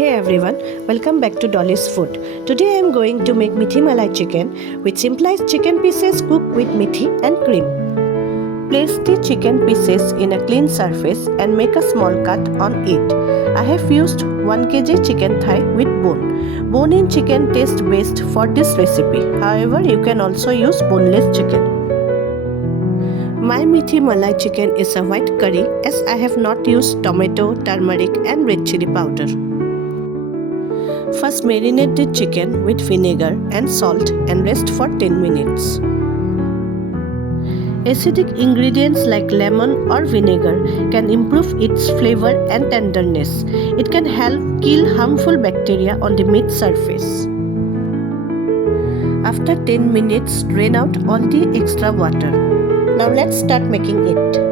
Hey everyone, welcome back to Dolly's Food. Today I am going to make methi malai chicken, which implies chicken pieces cooked with methi and cream. Place the chicken pieces in a clean surface and make a small cut on it. I have used 1 kg chicken thigh with bone. Bone-in chicken tastes best for this recipe. However, you can also use boneless chicken. My methi malai chicken is a white curry as I have not used tomato, turmeric and red chili powder. First marinate the chicken with vinegar and salt and rest for 10 minutes. Acidic ingredients like lemon or vinegar can improve its flavor and tenderness. It can help kill harmful bacteria on the meat surface. After 10 minutes, drain out all the extra water. Now let's start making it.